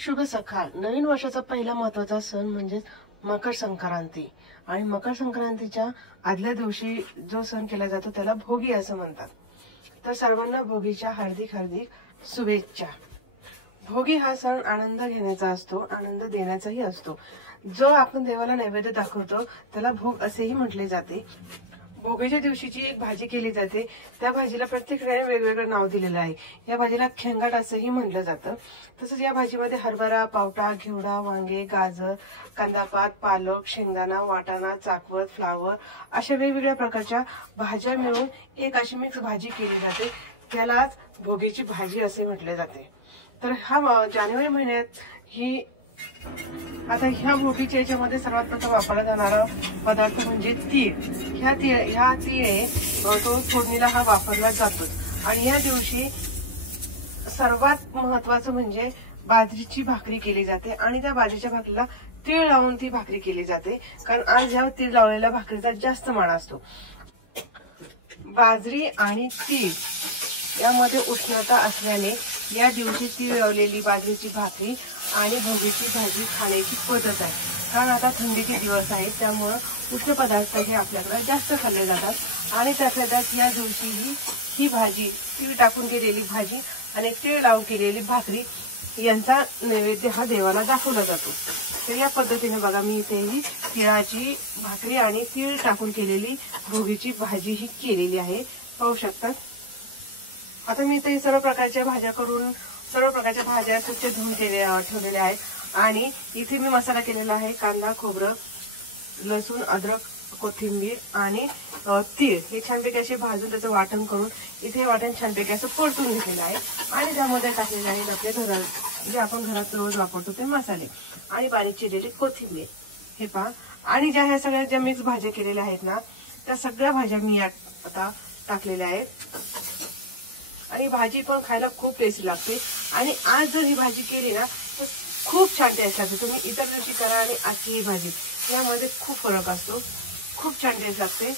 शुभ सकाळ. नवीन वर्षाचा पहिला महत्त्वाचा सण म्हणजे मकर संक्रांती. आणि मकर संक्रांतीच्या आदल्या दिवशी जो सण केला जातो त्याला भोगी असं म्हणतात. तर सर्वांना भोगीच्या हार्दिक हार्दिक शुभेच्छा. भोगी हा सण आनंद घेण्याचा असतो, आनंद देण्याचाही असतो. जो आपण देवाला नैवेद्य दाखवतो त्याला भोग असेही म्हटले जाते. भोगीच्या दिवशीची एक भाजी केली जाते. त्या भाजीला प्रत्येक ठिकाणी वेगवेगळं नाव दिलेलं आहे. या भाजीला खेंगाट असंही म्हटलं जातं. तसंच या भाजीमध्ये हरभरा, पावटा, घेवडा, वांगे, गाजर, कांदापात, पालक, शेंगदाणा, वाटाणा, चाकवत, फ्लावर अशा वेगवेगळ्या प्रकारच्या भाज्या मिळून एक अशी मिक्स भाजी केली जाते. त्यालाच भोगीची भाजी असे म्हटले जाते. तर हा जानेवारी महिन्यात ही आता ह्या भोगीच्या याच्यामध्ये सर्वात प्रथम वापरला जाणारा पदार्थ म्हणजे तीळ. ह्या तीळ तो फोडणीला हा वापरला जातो. आणि या दिवशी सर्वात महत्वाचं म्हणजे बाजरीची भाकरी केली जाते. आणि त्या बाजरीच्या भाकरीला तीळ लावून ती भाकरी केली जाते, कारण आज ह्या तीळ लावलेल्या भाकरीचा जास्त मान असतो. बाजरी आणि तीळ यामध्ये उष्णता असल्याने या दिवशी तीळ लावलेली बाजरीची भाकरी आणि भोगीची भाजी खाण्याची पद्धत आहे. कारण आता थंडीचे दिवस आहेत, त्यामुळे उष्ण पदार्थ हे आपल्याकडे जास्त खाल्ले जातात. आणि त्यातल्या त्यात या दिवशी ही भाजी, तीळ टाकून केलेली भाजी आणि तीळ लावून केलेली भाकरी यांचा नैवेद्य हा देवाला दाखवला जातो. तर या पद्धतीने बघा, मी इथे ही तिळाची भाकरी आणि तीळ टाकून केलेली भोगीची भाजी ही केलेली आहे, पाहू शकता. आता मी इथे सर्व प्रकारच्या भाज्या करून सर्व प्रकारच्या भाज्या स्वच्छ धुवून ठेवलेल्या आहेत. आणि इथे मी मसाला केलेला आहे. कांदा, खोबरं, लसूण, अद्रक, कोथिंबीर आणि तीळ हे छानपैकी असे भाजून त्याचं वाटण करून इथे वाटण छानपैकी असं परतून घेतलेलं आहे. आणि त्यामध्ये टाकलेले आहेत आपले घरात जे आपण घरात रोज वापरतो ते मसाले आणि बारीक चिरलेली कोथिंबीर, हे पहा. आणि ह्या सगळ्या ज्या मिक्स भाज्या केलेल्या आहेत ना, त्या सगळ्या भाज्या मी आता टाकलेल्या आहेत. आणि भाजी पण खायला खूप टेस्टी लागते. आणि आज जर ही भाजी केली ना तर खूप छान टेस्ट लागते. तुम्ही इतर दिवशी करा आणि आजची ही भाजी यामध्ये खूप फरक असतो. खूप छान टेस्ट लागते.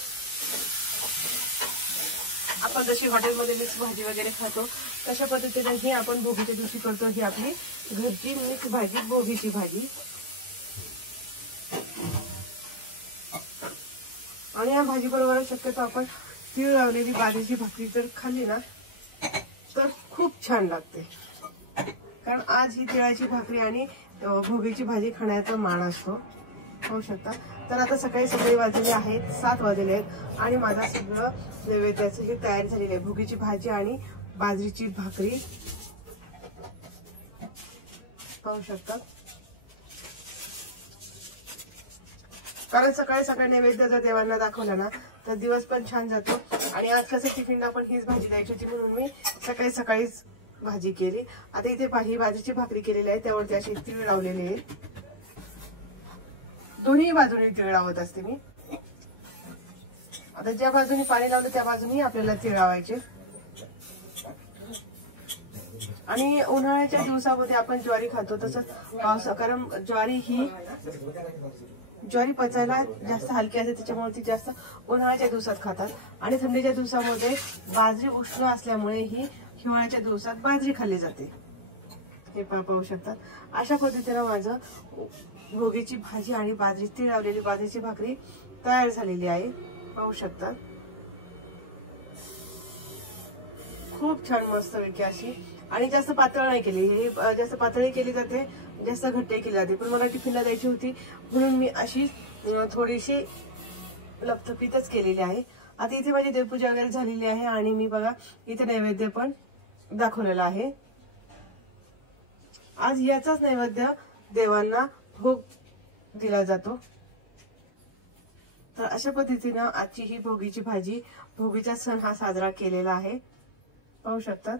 आपण जशी हॉटेलमध्ये मिक्स भाजी वगैरे खातो तशा पद्धतीने ही आपण भोगीच्या दिवशी करतो. ही आपली घरची मिक्स भाजी, भोगीची भाजी. आणि या भाजी बरोबर शक्यतो आपण तीळ लावलेली बाजरीची भाकरी जर खाल्ली ना तर खूप छान लागते. कारण आज ही तिळाची भाकरी आणि भोगीची भाजी खाण्याचा मान असतो, पाहू शकता. तर आता सकाळी वाजले आहेत 7 वाजले आहेत आणि माझा सगळं नैवेद्याची ही तयारी झालेली आहे. भोगीची भाजी आणि बाजरीची भाकरी, पाहू शकता. कारण सकाळी नैवेद्य जर देवांना दाखवला ना तर दिवस पण छान जातो. आणि आज कसं टिफिनला पण हीच भाजी द्यायची होती म्हणून मी सकाळीच भाजी केली. आता इथे बाजरीची भाकरी केलेली आहे, त्यावरती अशी तीळ लावलेली आहे. दोन्ही बाजूने तीळ लावत असते मी. आता ज्या बाजूने पाणी लावलं त्या बाजूने आपल्याला तीळ लावायचे. आणि उन्हाळ्याच्या दिवसामध्ये आपण ज्वारी खातो तसंच कारण ज्वारी पचायला जास्त हलकी असते, त्याच्यामुळे ती जास्त उन्हाळ्याच्या दिवसात खातात. आणि थंडीच्या दिवसामध्ये बाजरी उष्ण असल्यामुळे ही हिवाळ्याच्या दिवसात बाजरी खाल्ली जाते, हे पाहू शकतात. अशा पद्धतीने माझं भोगीची भाजी आणि तीळ लावलेली बाजरीची भाकरी तयार झालेली आहे, पाहू शकतात. खूप छान मस्त पैकी अशी. आणि जास्त पातळ नाही केली, हे जास्त पातळी केली जाते, जास्त घट्ट केली जाते. पण मला टिफिनला द्यायची होती म्हणून मी अशी थोडीशी लपथपीतच केलेली आहे. आता इथे माझी देवपूजा वगैरे झालेली आहे आणि मी बघा इथे नैवेद्य पण दाखवलेला आहे. आज याचाच नैवेद्य देवांना भोग दिला जातो. तर अशा पद्धतीनं आजची ही भोगीची भाजी, भोगीचा सण हा साजरा केलेला आहे, पाहू शकतात.